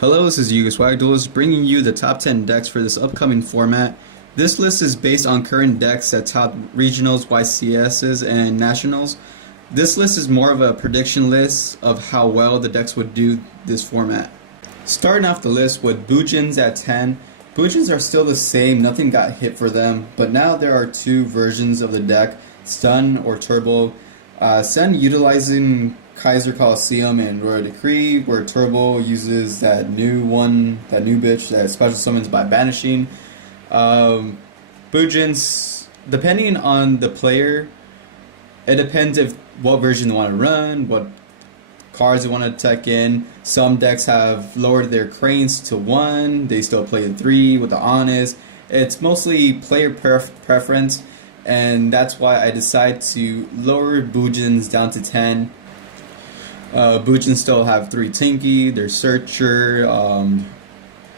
Hello, this is YuGiOhDuelChannel bringing you the top 10 decks for this upcoming format. This list is based on current decks at top regionals, YCSs, and nationals. This list is more of a prediction list of how well the decks would do this format. Starting off the list with Bujins at 10. Bujins are still the same, nothing got hit for them, but now there are two versions of the deck, Stun or Turbo. Stun utilizing Kaiser Coliseum and Royal Decree, where Turbo uses that new bitch that special summons by banishing. Bujins, depending on the player, it depends if what version they want to run, what cards they want to attack in. Some decks have lowered their cranes to 1, they still play the 3 with the honest. It's mostly player preference, and that's why I decided to lower Bujins down to 10. Bujins still have 3 Tinky, their Searcher,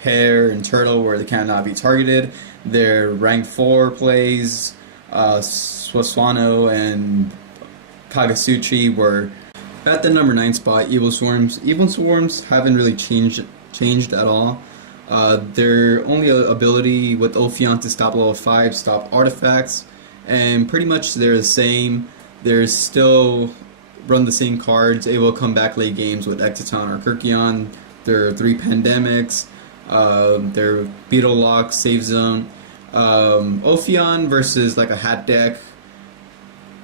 Hare, and Turtle where they cannot be targeted. Their rank 4 plays, Swaswano and Kagasuchi were at the number 9 spot, evilswarms. Evilswarms haven't really changed at all. Their only ability with Ophion to stop level 5, stop artifacts, and pretty much they're the same. They're still run the same cards, able to come back late games with Ectaton or Kirkion. Their 3 Pandemics, their Beetle Lock, Save Zone. Ophion versus like a hat deck,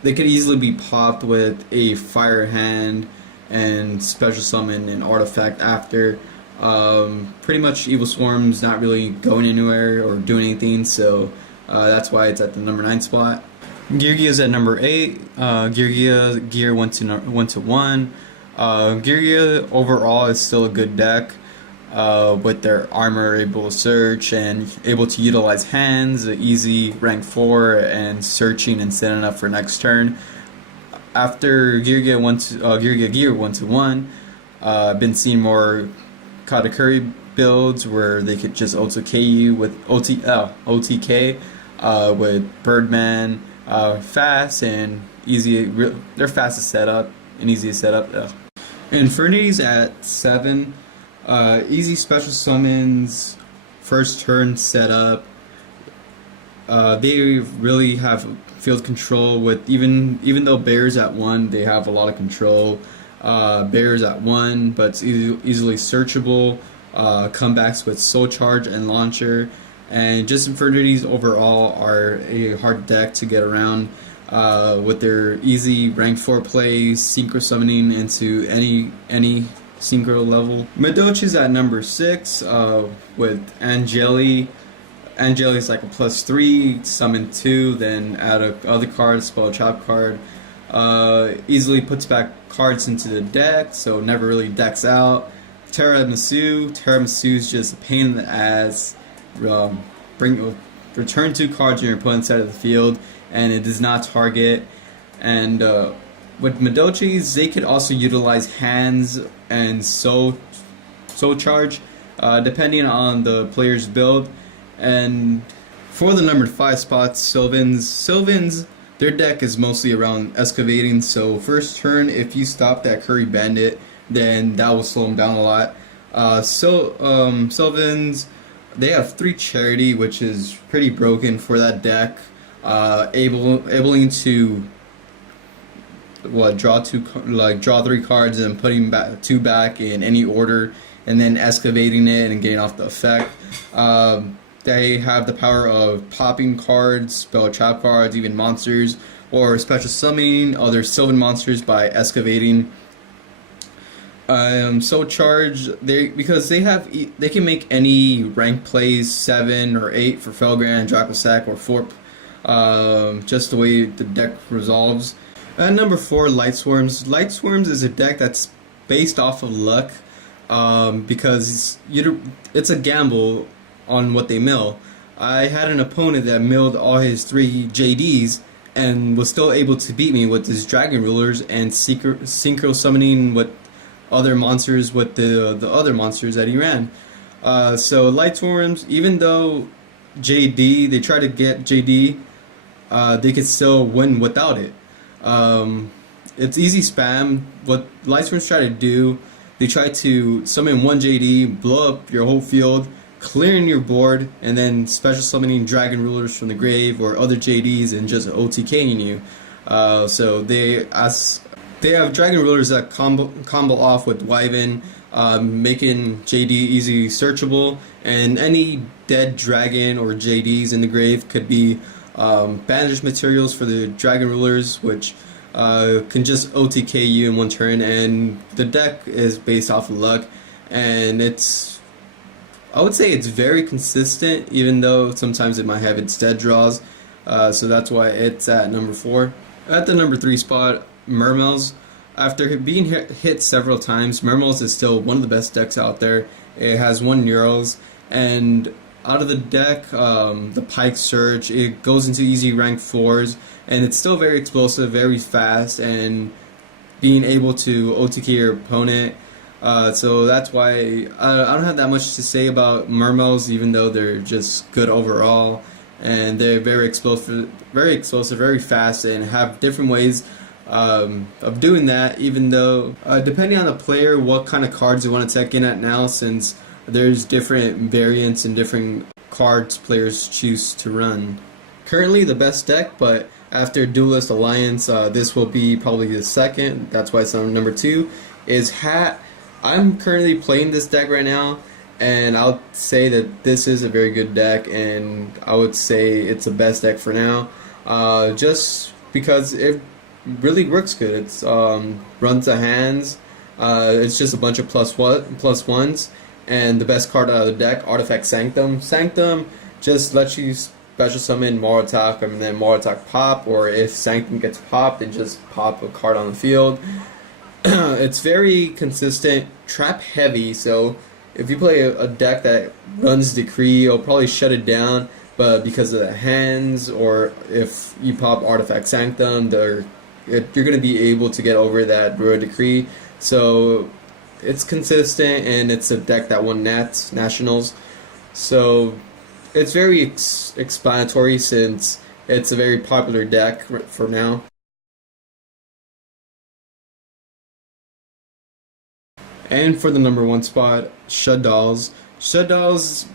they could easily be popped with a Fire Hand and Special Summon an Artifact after. Pretty much evilswarms not really going anywhere or doing anything, so that's why it's at the number 9 spot. Geargiah is at number 8. Geargiah gear 1 to 1. Geargiah overall is still a good deck with their armor, able to search and able to utilize hands, easy rank 4 and searching and setting up for next turn. After Geargiah gear 1 to 1, I've been seeing more Karakuri builds where they could just OTK you with OTK with Birdman. Fast and easy. They're fast to set up and easy to set up. Infinity's at 7. Easy special summons, first turn setup. They really have field control with even though Bear's at 1, they have a lot of control. Bear's at 1, but it's easily searchable. Comebacks with Soul Charge and Launcher. And just Infinities overall are a hard deck to get around with their easy rank 4 plays, synchro summoning into any synchro level. Midochi's at number 6 with Angeli. Angeli's like a +3, summon 2, then add other card, spell a trap card. Easily puts back cards into the deck, so never really decks out. Tiramisu is just a pain in the ass. Return 2 cards on your opponent's side of the field, and it does not target. And with Midochi's, they could also utilize hands and soul charge, depending on the player's build. And for the number 5 spots, Sylvans, their deck is mostly around excavating. So first turn, if you stop that Curry Bandit, then that will slow them down a lot. Sylvans, they have 3 Charity, which is pretty broken for that deck. Able to draw 3 cards and putting 2 back in any order, and then excavating it and getting off the effect. They have the power of popping cards, spell trap cards, even monsters, or special summoning other Sylvan monsters by excavating. Soul Charge, because they can make any rank plays 7 or 8 for Felgrand, Dracosac, or Forp, just the way the deck resolves. At number 4, Lightswarms. Lightswarms is a deck that's based off of luck, because it's a gamble on what they mill. I had an opponent that milled all his 3 JDs and was still able to beat me with his Dragon Rulers and synchro summoning with other monsters with the other monsters that he ran. So Lightswarms, even though they try to get JD, they could still win without it. It's easy spam. What Lightswarms try to do they try to summon one JD, blow up your whole field, clearing your board, and then special summoning dragon rulers from the grave or other JDs and just OTKing you. So they have dragon rulers that combo off with Wyvern, making JD easily searchable, and any dead dragon or JDs in the grave could be banished materials for the dragon rulers, which can just OTK you in one turn. And the deck is based off of luck, and I would say it's very consistent, even though sometimes it might have its dead draws. So that's why it's at number 4. At the number 3 spot, Mermails. After being hit several times, Mermails is still one of the best decks out there. It has 1 Euros, and out of the deck, the Pike Surge, it goes into easy rank 4s, and it's still very explosive, very fast, and being able to OTK your opponent. So that's why I don't have that much to say about Mermails, even though they're just good overall, and they're very explosive, very fast, and have different ways of doing that, even though depending on the player what kind of cards they want to tech in at now, since there's different variants and different cards players choose to run. Currently the best deck, but after Duelist Alliance, this will be probably the second, that's why it's on number 2, is Hat. I'm currently playing this deck right now, and I'll say that this is a very good deck, and I would say it's the best deck for now, just because it really works good. It's runs the hands. It's just a bunch of plus ones, and the best card out of the deck, Artifact Sanctum. Sanctum just lets you special summon Morotak and then Morotak pop, or if Sanctum gets popped, then just pop a card on the field. It's very consistent, trap heavy, so if you play a deck that runs Decree, it'll probably shut it down, but because of the hands, or if you pop Artifact Sanctum, you're going to be able to get over that Royal Decree. So it's consistent, and it's a deck that won Nationals. So it's very explanatory, since it's a very popular deck for now. And for the number 1 spot, Shutdolls. Shutdolls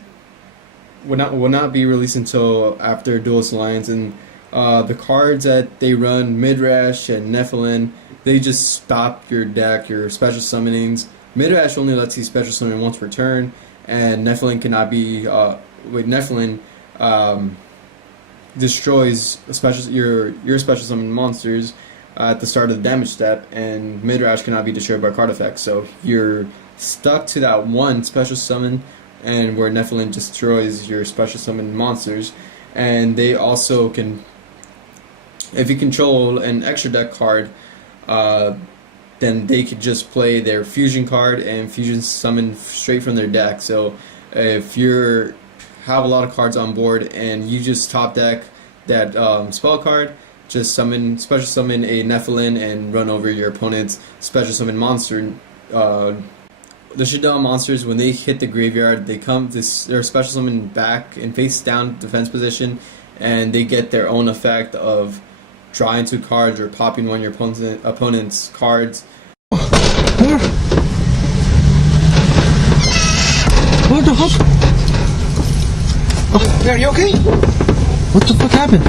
will not be released until after Duelist Alliance, and the cards that they run, Midrash and Nephilim, they just stop your deck, your special summonings. Midrash only lets you special summon once per turn, and Nephilim cannot be. Nephilim destroys your special summon monsters at the start of the damage step, and Midrash cannot be destroyed by card effects. So you're stuck to that one special summon, and where Nephilim destroys your special summon monsters. And they also can, if you control an extra deck card, then they could just play their fusion card and fusion summon straight from their deck. So if you have a lot of cards on board and you just top deck that spell card, just special summon a Nephilim and run over your opponent's special summon monster. The Shutdoll monsters, when they hit the graveyard, they're special summon back in face down defense position, and they get their own effect of drawing 2 cards or popping one of your opponent's cards. What the fuck? Oh, are you okay? What the fuck happened?